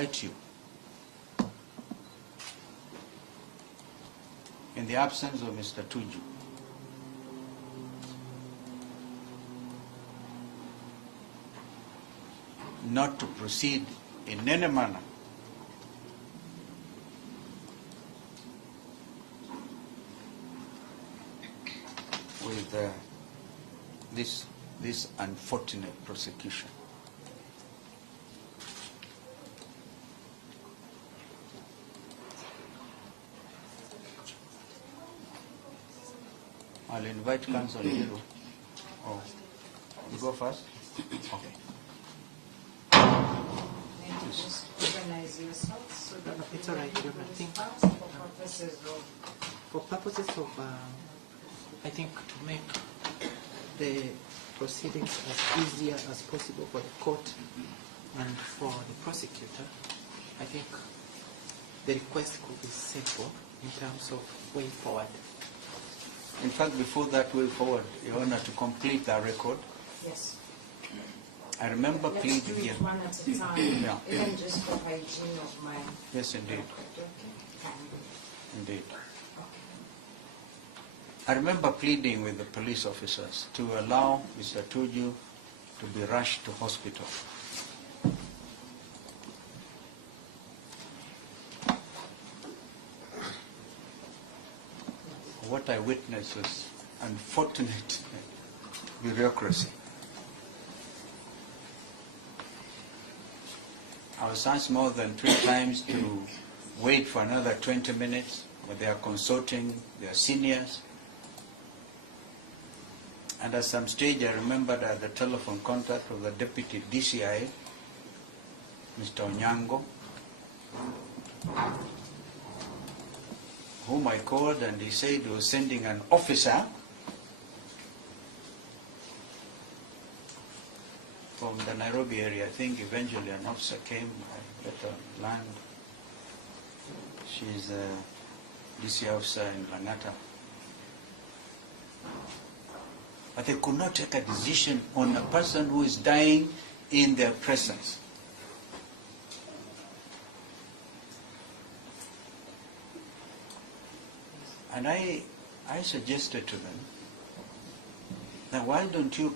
invite you, in the absence of Mr. Tuju, not to proceed in any manner with this unfortunate prosecution. I'll invite Council Hero. Oh, you go first? Okay. Just organize yourselves so that It's all right, I think. For purposes of, I think, to make the proceedings as easier as possible for the court and for the prosecutor, I think the request could be simple in terms of way forward. In fact, before that way forward, Your Honor, to complete that record, yes. I remember Let's pleading do it here. one at a time, Yeah. even just for hygiene of my Yes, indeed. okay. Indeed. I remember pleading with the police officers to allow Mr. Tuju to be rushed to hospital. What I witnessed was unfortunate bureaucracy. I was asked more than 3 times to wait for another 20 minutes, but they are consulting their seniors. And at some stage I remembered the telephone contact of the Deputy DCI, Mr. Onyango, whom I called, and he said he was sending an officer from the Nairobi area. I think eventually an officer came. I let her land. She's a DC officer in Langata. But they could not take a decision on a person who is dying in their presence. And I suggested to them, now why don't you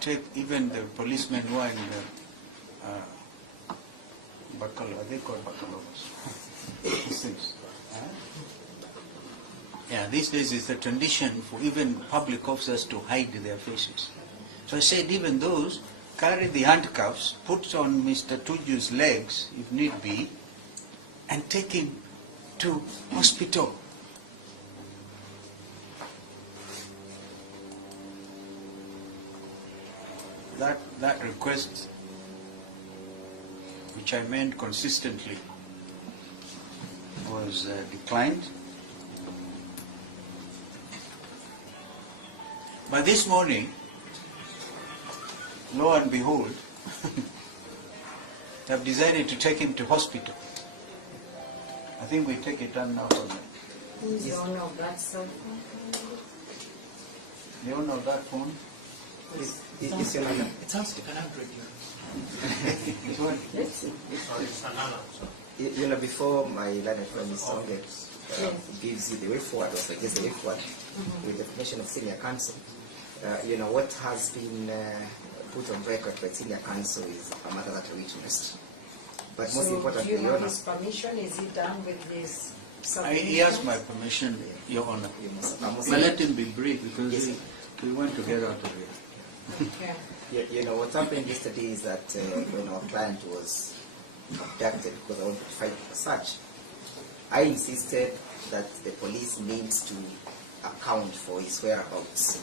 take even the policemen who are in the Bacalo, are they called Bacalovas? These things. Yeah, these days it's a tradition for even public officers to hide their faces. So I said even those, carry the handcuffs, put on Mr. Tuju's legs, if need be, and take him to hospital. That request, which I made consistently, was declined. But this morning, lo and behold, they have decided to take him to hospital. I think we take it on now from them. Who is the owner of that cell phone? The owner of that phone? It's another. It sounds like an Android. This one? Let's see. You know, before my learned friend is gives you the way forward, or suggests the way forward with the permission of senior counsel. You know, what has been put on record by senior counsel is a matter that we witnessed. But most So importantly, do you Your have Honor, his permission? Is he done with his He has my permission, Your Honor. you must But let him be brief because Yes, we want to get out of here. Okay. You know, what happened yesterday is that when our client was abducted because I wanted to fight for search, I insisted that the police needs to account for his whereabouts.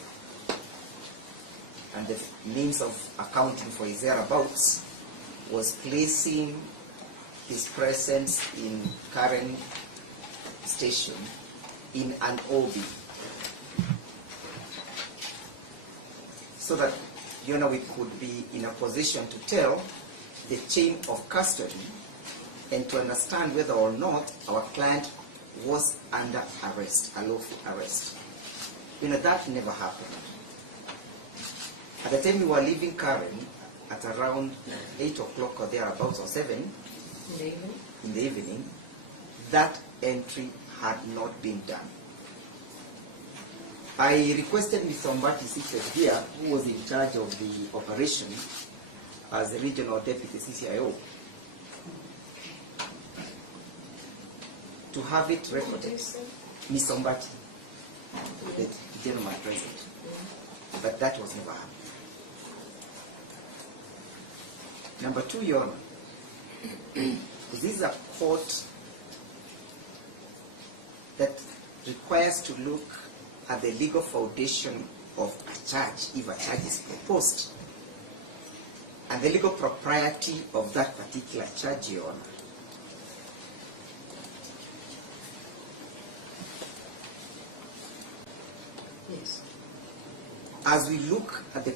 And the means of accounting for his whereabouts was placing his presence in Karen station in an OB. So that, you know, we could be in a position to tell the chain of custody and to understand whether or not our client was under arrest, a lawful arrest. You know, that never happened. At the time we were leaving Karen, at around 8 o'clock or thereabouts, or 7 In the evening? in the evening, that entry had not been done. I requested Mr. Mbati seated here, who was in charge of the operation as the regional deputy CCIO, to have it recorded. Mr. Mbati, the gentleman present. But that was never happened. Number two, Your Honor, this is a court that requires to look at the legal foundation of a charge, if a charge is proposed, and the legal propriety of that particular charge, Your Honor. Yes. As we look at the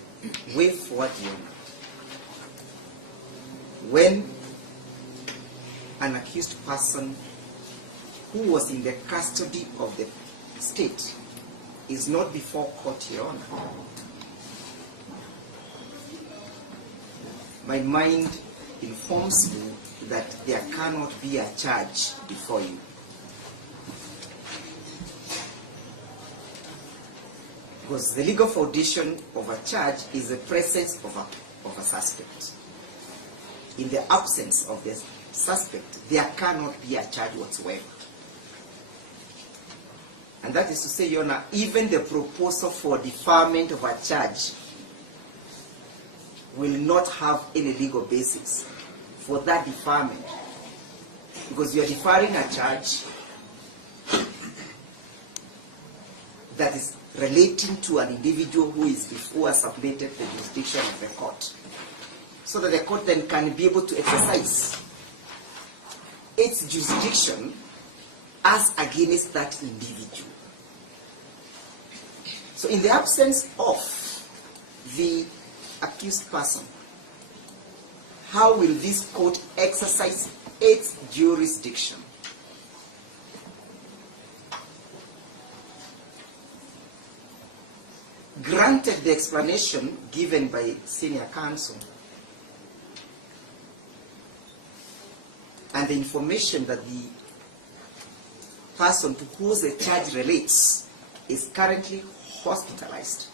way forward, Your Honor, when an accused person who was in the custody of the state is not before court, Your Honor, my mind informs me that there cannot be a charge before you. Because the legal foundation of a charge is the presence of a suspect. In the absence of the suspect, there cannot be a charge whatsoever. And that is to say, Your Honor, even the proposal for deferment of a charge will not have any legal basis for that deferment. Because you are deferring a charge that is relating to an individual who is before submitted to the jurisdiction of the court, so that the court then can be able to exercise its jurisdiction as against that individual. So in the absence of the accused person, how will this court exercise its jurisdiction? Granted the explanation given by senior counsel and the information that the person to whom the charge relates is currently hospitalized,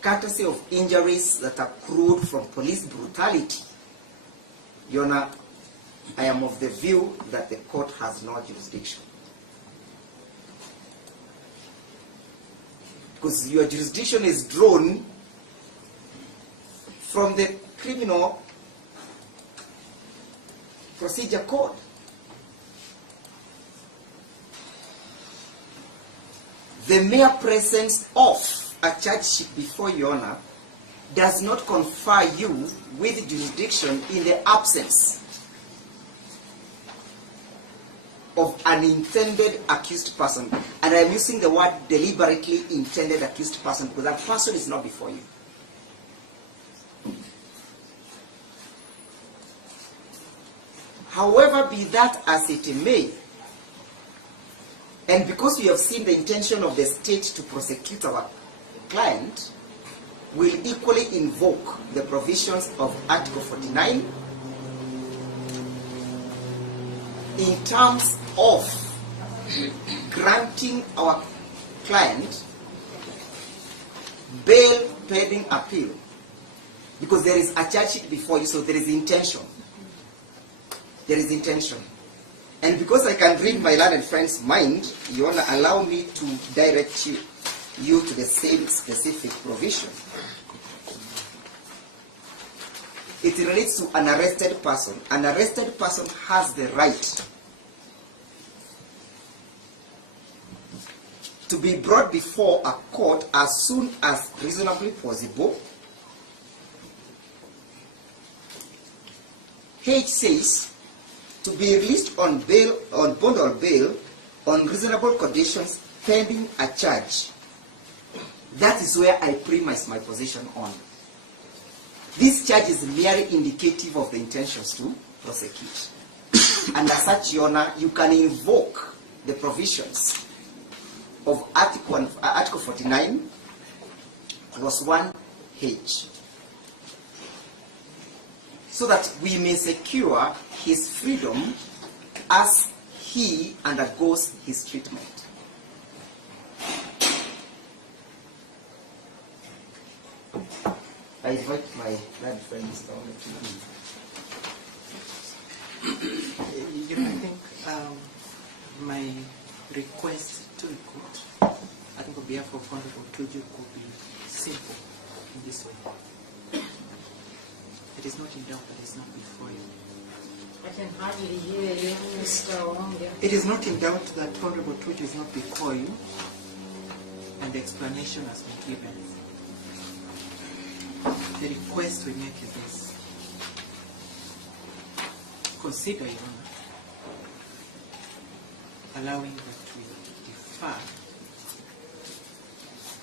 courtesy of injuries that accrued from police brutality, Your Honor, I am of the view that the court has no jurisdiction. Because your jurisdiction is drawn from the Criminal Procedure Code. The mere presence of a charge before Your Honor does not confer you with jurisdiction in the absence of an intended accused person. And I'm using the word deliberately intended accused person because that person is not before you. However, be that as it may, and because we have seen the intention of the state to prosecute our client, will equally invoke the provisions of Article 49 in terms of granting our client bail pending appeal. Because there is a charge sheet before you, so there is intention. There is intention. And because I can read my learned friend's mind, you want to allow me to direct you to the same specific provision. It relates to an arrested person. An arrested person has the right to be brought before a court as soon as reasonably possible. H says to be released on bail, on bond or bail, on reasonable conditions pending a charge. That is where I premise my position on. This charge is merely indicative of the intentions to prosecute. And as such, Your Honor, you can invoke the provisions of Article 49, Clause 1H. so that we may secure his freedom as he undergoes his treatment. I invite my learned friend, Mr. Onge. You know, I think my request to the court, I think on behalf of Honorable Tuju, could be simple in this way. It is not in doubt that it is not before you. I can hardly hear you, Mr. Onge. It is not in doubt that Honorable Tuju is not before you, and the explanation has been given. The request we make is this. Consider, Your Honor, allowing that we defer,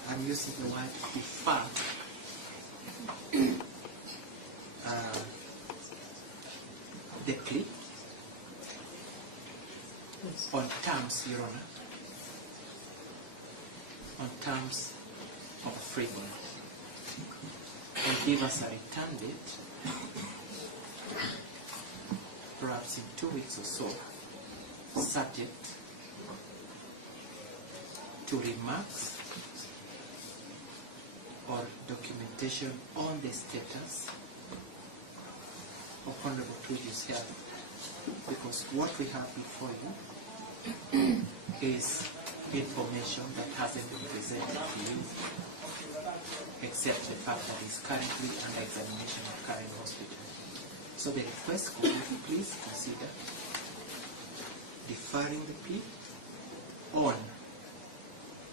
I'm using the word defer, the plea on terms, Your Honor, on terms of freedom, and give us a return date, perhaps in 2 weeks or so, subject to remarks or documentation on the status of Honorable Tuju's health. Because what we have before you is information that hasn't been presented to you, except the fact that he's currently under examination at Karen Hospital. So the request could be, please consider deferring the plea on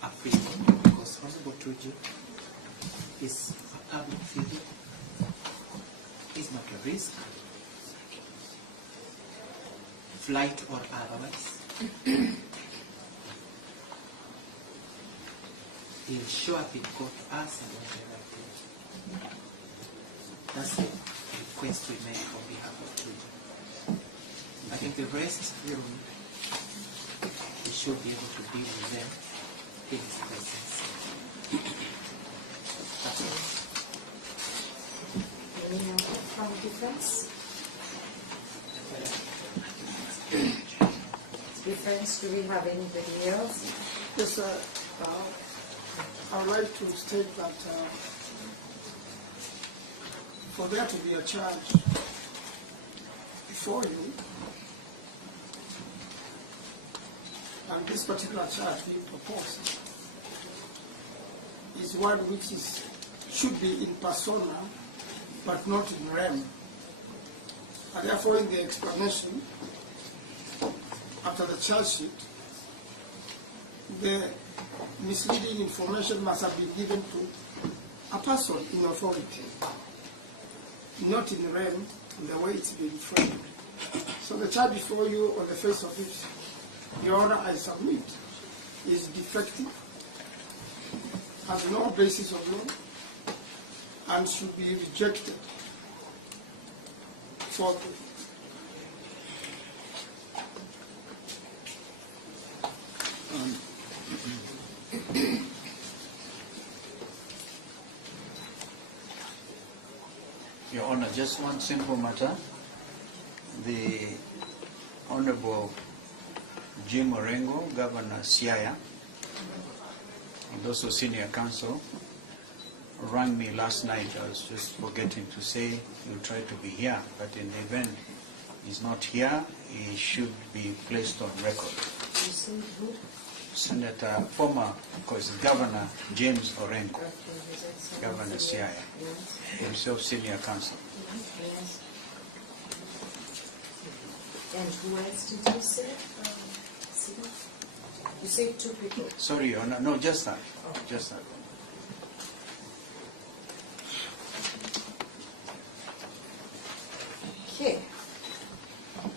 a freedom, because Honorable Tuju is a public figure, is not a risk, flight or otherwise. He'll show up in court as and when the right day. That's the request we make on behalf of Tuju. I think the rest, we should be able to deal with them in his presence. That's all. Any other from defense? Defense, do we have anybody else? Yes, sir. I would like to state that for there to be a charge before you, and this particular charge being proposed is one which should be in persona, but not in rem. And therefore, in the explanation, after the charge sheet, the misleading information must have been given to a person in authority, not in rem, in the way it's been framed. So the charge before you, on the face of it, Your Honor, I submit, is defective, has no basis of law, and should be rejected forthwith. Your Honor, just one simple matter. The Honorable Jim Orengo, Governor Siaya, and also Senior Counsel, rang me last night. I was just forgetting to say he'll try to be here, but in the event he's not here, he should be placed on record. You say who? Senator, former, because Governor James Orengo, Governor Siaya, Yes. himself Senior Counsel. Yes. And who else did you say? You say two people. Sorry, Your Honor, no, just that, just that. Okay.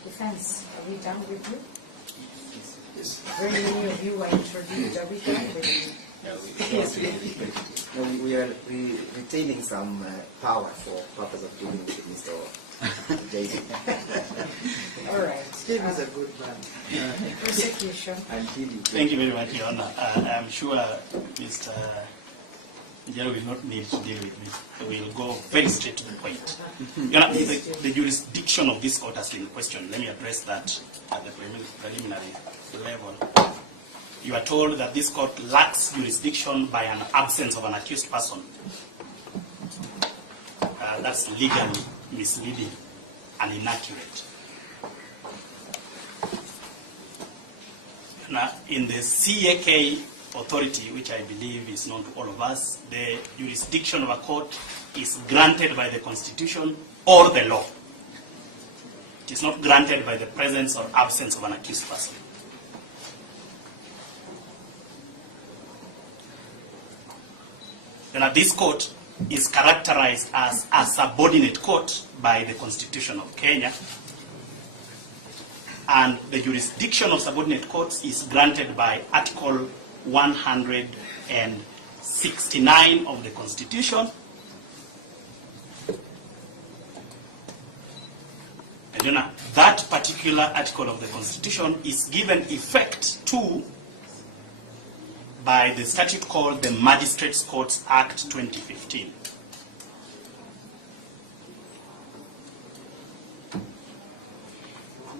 Defense, are we done with you? Yes. Very many of you were introduced. Are we done with you? No, we are retaining some power for purpose of dealing with Mr. David. All right. Steve is a good man. Prosecution. Until you Thank you very much, Your Honor. I'm sure Mr. Jerry will not need to deal with me. We will go very straight to the point. You know, the jurisdiction of this court has been questioned. Let me address that at the preliminary level. You are told that this court lacks jurisdiction by an absence of an accused person. That's legally misleading and inaccurate. Now, in the CAK authority, which I believe is known to all of us, the jurisdiction of a court is granted by the Constitution or the law. It is not granted by the presence or absence of an accused person. Now, this court is characterized as a subordinate court by the Constitution of Kenya, and the jurisdiction of subordinate courts is granted by Article 169 of the Constitution. And you know, that particular article of the Constitution is given effect to by the statute called the Magistrates Courts Act 2015.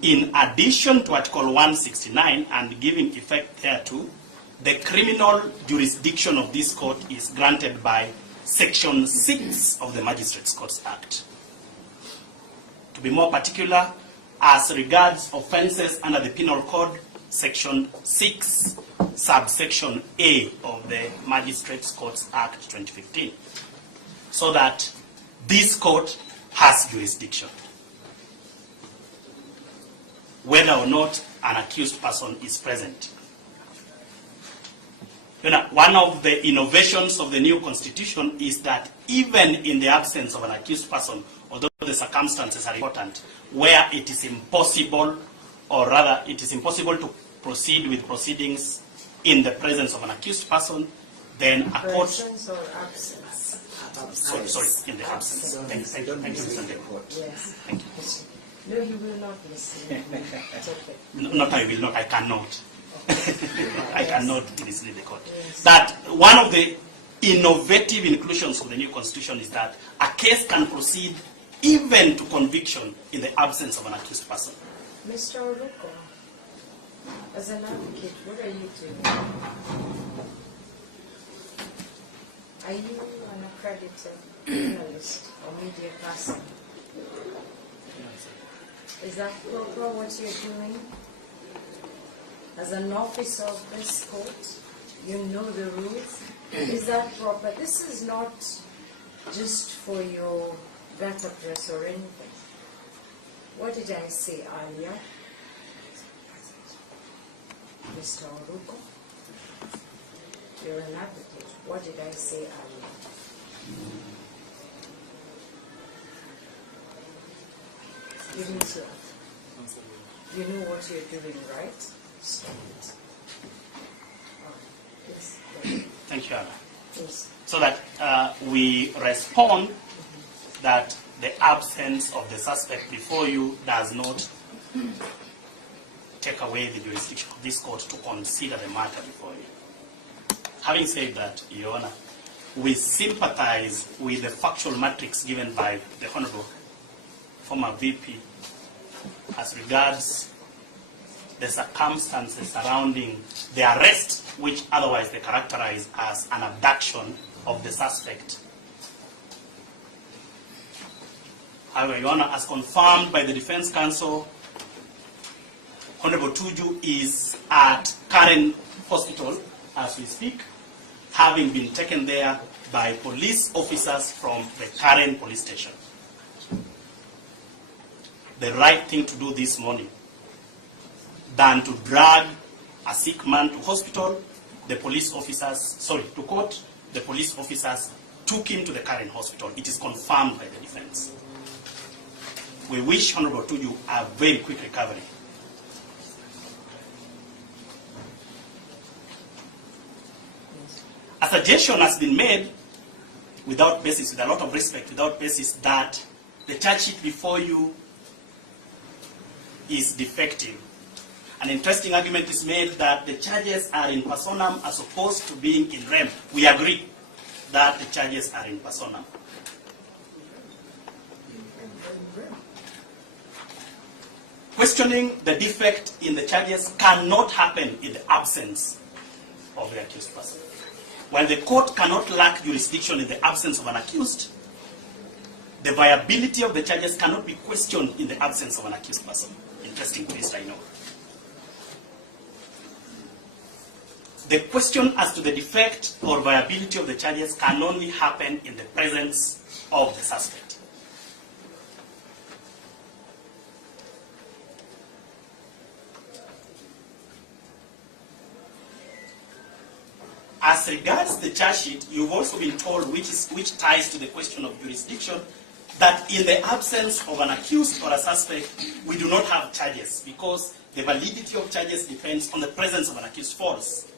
In addition to Article 169 and giving effect thereto, the criminal jurisdiction of this court is granted by Section 6 of the Magistrates Courts Act. To be more particular, as regards offences under the Penal Code, Section 6, subsection A of the Magistrates Courts Act 2015, so that this court has jurisdiction, whether or not an accused person is present. You know, one of the innovations of the new constitution is that even in the absence of an accused person, although the circumstances are important, where it is impossible, or rather it is impossible to proceed with proceedings in the presence of an accused person, then a court... Presence or absence? Sorry, in the absence. Thank you, Mr. Ndeko. Yes. Thank you. No, you will not listen. It's okay. Not I will not, I cannot. I cannot mislead the court. Yes. That one of the innovative inclusions of the new constitution is that a case can proceed even to conviction in the absence of an accused person. Mr. Oruko, as an advocate, what are you doing? Are you an accredited journalist or media person? Is that proper what you're doing? As an officer of this court, you know the rules. Is that proper? This is not just for your data press or anything. What did I say earlier? Mr. Oruko, you're an advocate. What did I say earlier? Give me to it. You know what you're doing, right? Stop it. Yes. Thank you, Anna. Yes. So that we respond that the absence of the suspect before you does not take away the jurisdiction of this court to consider the matter before you. Having said that, Your Honor, we sympathize with the factual matrix given by the Honorable former VP as regards the circumstances surrounding the arrest, which otherwise they characterize as an abduction of the suspect. However, Your Honor, as confirmed by the Defense Counsel, Honorable Tuju is at Karen Hospital as we speak, having been taken there by police officers from the Karen police station. The right thing to do this morning than to drag a sick man to hospital, the police officers, to court, the police officers took him to the Karen hospital. It is confirmed by the defense. We wish Honorable Tuju a very quick recovery. A suggestion has been made without basis, with a lot of respect, without basis, that the charge sheet before you is defective. An interesting argument is made that the charges are in personam as opposed to being in rem. We agree. that the charges are in persona. Questioning the defect in the charges cannot happen in the absence of the accused person. While the court cannot lack jurisdiction in the absence of an accused, the viability of the charges cannot be questioned in the absence of an accused person. Interesting twist, I know. The question as to the defect or viability of the charges can only happen in the presence of the suspect. As regards the charge sheet, you've also been told, which ties to the question of jurisdiction, that in the absence of an accused or a suspect, we do not have charges because the validity of charges depends on the presence of an accused. False.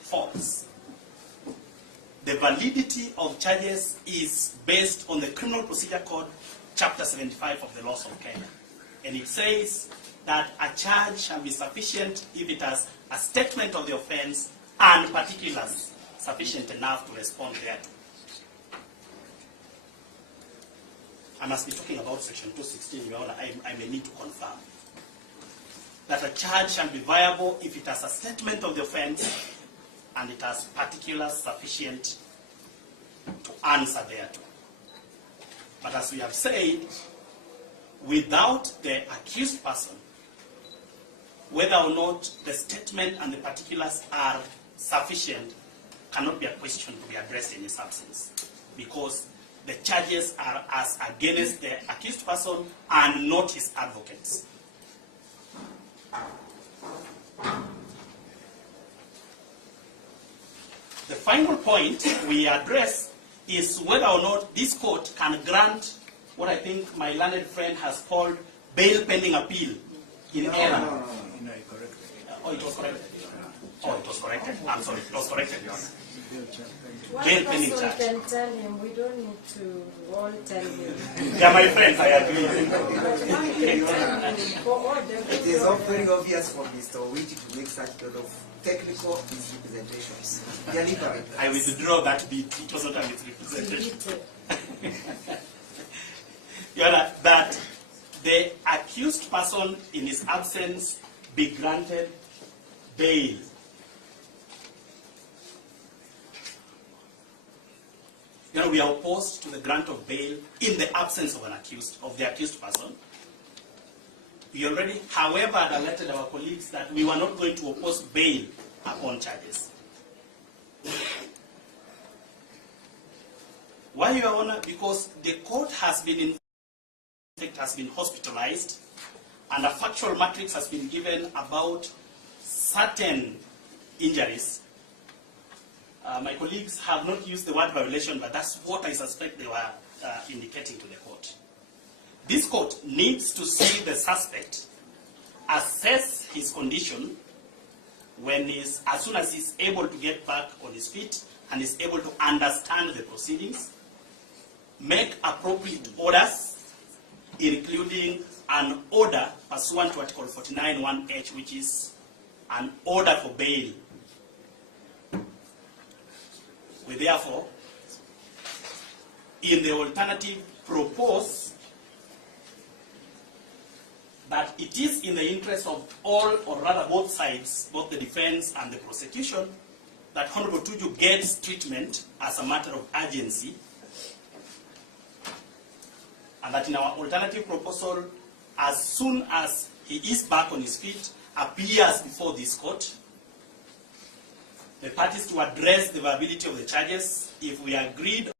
False. The validity of charges is based on the Criminal Procedure Code, Chapter 75 of the Laws of Kenya. And it says that a charge shall be sufficient if it has a statement of the offense and particulars sufficient enough to respond thereto. I must be talking about Section 216, Your Honor. I may need to confirm that a charge shall be viable if it has a statement of the offense and it has particulars sufficient to answer thereto. But as we have said, without the accused person, whether or not the statement and the particulars are sufficient cannot be a question to be addressed in his absence, because the charges are as against the accused person and not his advocates. The final point we address is whether or not this court can grant what I think my learned friend has called bail pending appeal in error. No, correct. Oh, it was corrected. Oh, it was corrected. I'm sorry, it was corrected, Your Honor. One Jail pending person charge. can tell him, we don't need to all tell him. They are my friends, I agree. But one can tell him for all the It is not very obvious for Mr. Wiji to make such kind of technical misrepresentations. Deliberate. I withdraw that bit. It was not a misrepresentation. Your Honor, that the accused person in his absence be granted bail. You know, we are opposed to the grant of bail in the absence of the accused person. We already, however, had alerted our colleagues that we were not going to oppose bail upon charges. Why, Your Honor? Because the court has been hospitalized, and a factual matrix has been given about certain injuries. My colleagues have not used the word violation, but that's what I suspect they were indicating to the court. This court needs to see the suspect, assess his condition as soon as he's able to get back on his feet and is able to understand the proceedings, make appropriate orders, including an order pursuant to Article 49(1)(h), which is an order for bail. We therefore, in the alternative, propose that it is in the interest of all, or rather both sides, both the defense and the prosecution, that Honorable Tuju gets treatment as a matter of urgency, and that in our alternative proposal, as soon as he is back on his feet, appears before this court, the parties to address the viability of the charges. If we agreed